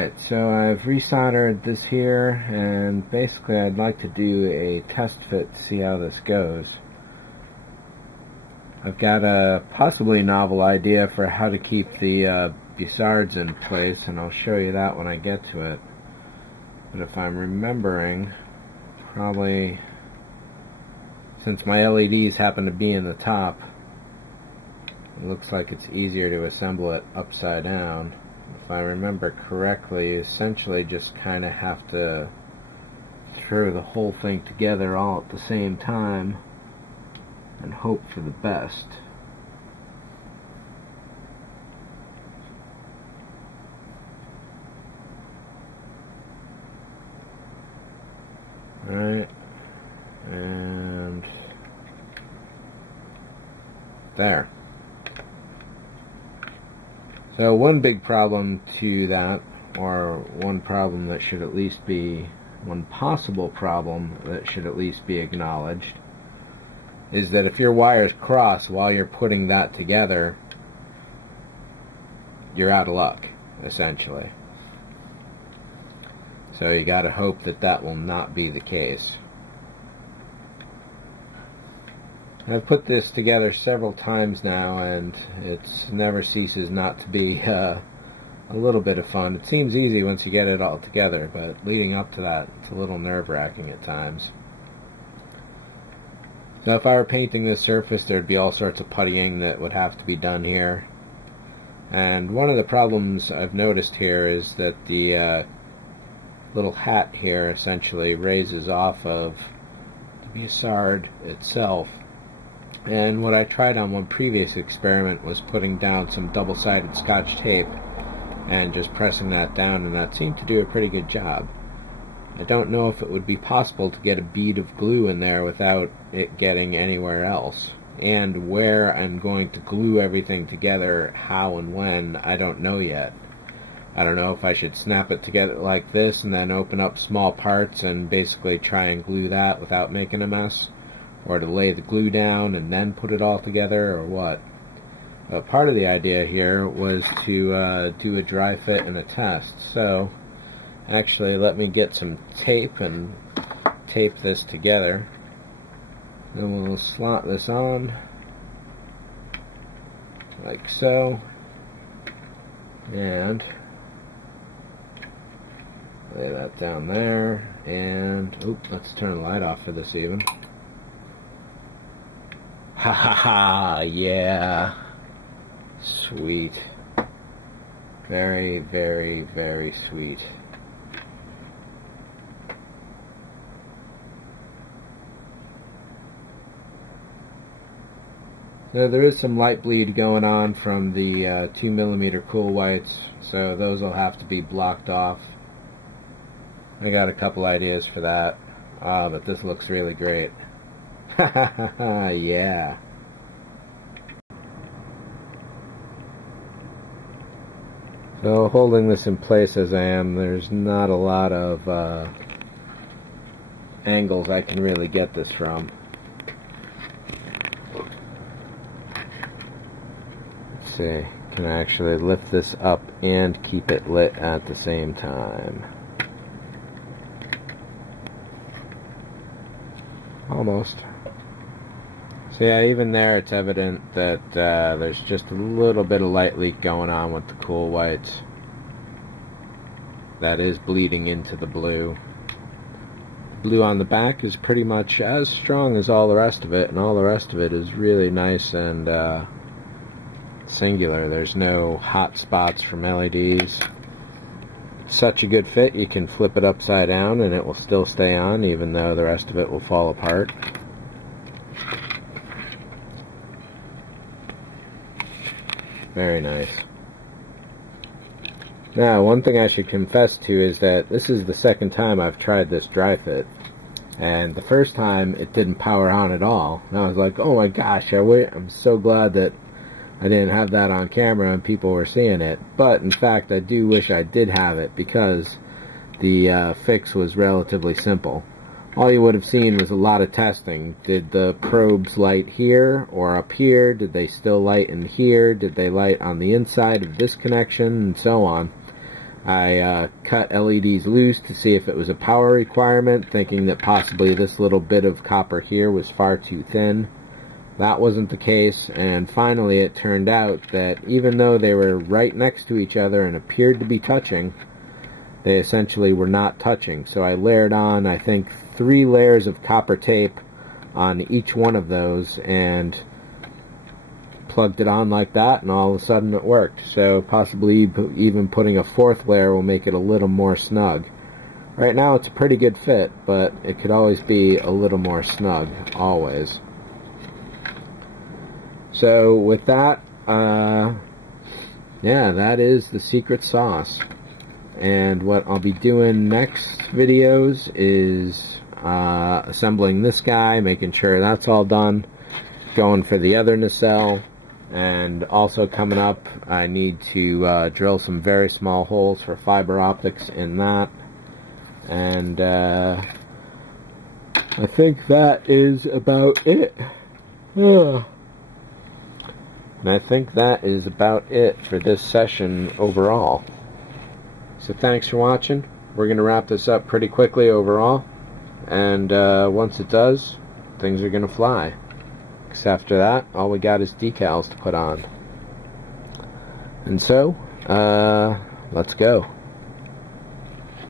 Alright, so I've resoldered this here, and basically I'd like to do a test fit to see how this goes. I've got a possibly novel idea for how to keep the bussards in place, and I'll show you that when I get to it. But if I'm remembering, probably, since my LEDs happen to be in the top, it looks like it's easier to assemble it upside down. If I remember correctly, essentially just kind of have to throw the whole thing together all at the same time and hope for the best. Alright, and there. So one big problem to that, or one problem that should at least be, one possible problem that should at least be acknowledged, is that if your wires cross while you're putting that together, you're out of luck, essentially. So you gotta hope that that will not be the case. I've put this together several times now, and it never ceases not to be a little bit of fun. It seems easy once you get it all together, but leading up to that, it's a little nerve-wracking at times. So if I were painting this surface, there'd be all sorts of puttying that would have to be done here. And one of the problems I've noticed here is that the little hat here essentially raises off of the bussard itself. And what I tried on one previous experiment was putting down some double-sided Scotch tape and just pressing that down, and that seemed to do a pretty good job. I don't know if it would be possible to get a bead of glue in there without it getting anywhere else. And where I'm going to glue everything together, how and when, I don't know yet. I don't know if I should snap it together like this and then open up small parts and basically try and glue that without making a mess, or to lay the glue down and then put it all together, or what. But part of the idea here was to do a dry fit and a test. So actually, let me get some tape and tape this together. Then we'll slot this on like so, and lay that down there, and let's turn the light off for this even. Ha ha ha, yeah. Sweet. Very, very, very sweet. So there is some light bleed going on from the 2mm cool whites, so those will have to be blocked off. I got a couple ideas for that, but this looks really great. Ha ha ha ha, yeah. So holding this in place as I am, there's not a lot of angles I can really get this from. Let's see, can I actually lift this up and keep it lit at the same time? Almost. So yeah, even there it's evident that there's just a little bit of light leak going on with the cool whites. That is bleeding into the blue. The blue on the back is pretty much as strong as all the rest of it, and all the rest of it is really nice and singular. There's no hot spots from LEDs. It's such a good fit, you can flip it upside down and it will still stay on, even though the rest of it will fall apart. Very nice. Now, one thing I should confess to is that this is the second time I've tried this dry fit. And the first time, it didn't power on at all. And I was like, oh my gosh, I'm so glad that I didn't have that on camera and people were seeing it. But, in fact, I do wish I did have it, because the fix was relatively simple. All you would have seen was a lot of testing. Did the probes light here or up here? Did they still light in here? Did they light on the inside of this connection? And so on. I cut LEDs loose to see if it was a power requirement, thinking that possibly this little bit of copper here was far too thin. That wasn't the case, and finally it turned out that even though they were right next to each other and appeared to be touching, they essentially were not touching. So I layered on, I think, 3 layers of copper tape on each one of those and plugged it on like that, and all of a sudden it worked. So possibly even putting a 4th layer will make it a little more snug. Right now it's a pretty good fit, but it could always be a little more snug, always. So with that, yeah, that is the secret sauce. And what I'll be doing next videos is assembling this guy, making sure that's all done, going for the other nacelle, and also coming up I need to drill some very small holes for fiber optics in that. And I think that is about it. And I think that is about it for this session overall. So thanks for watching. We're going to wrap this up pretty quickly overall. And once it does, things are going to fly. Because after that, all we got is decals to put on. And so, let's go.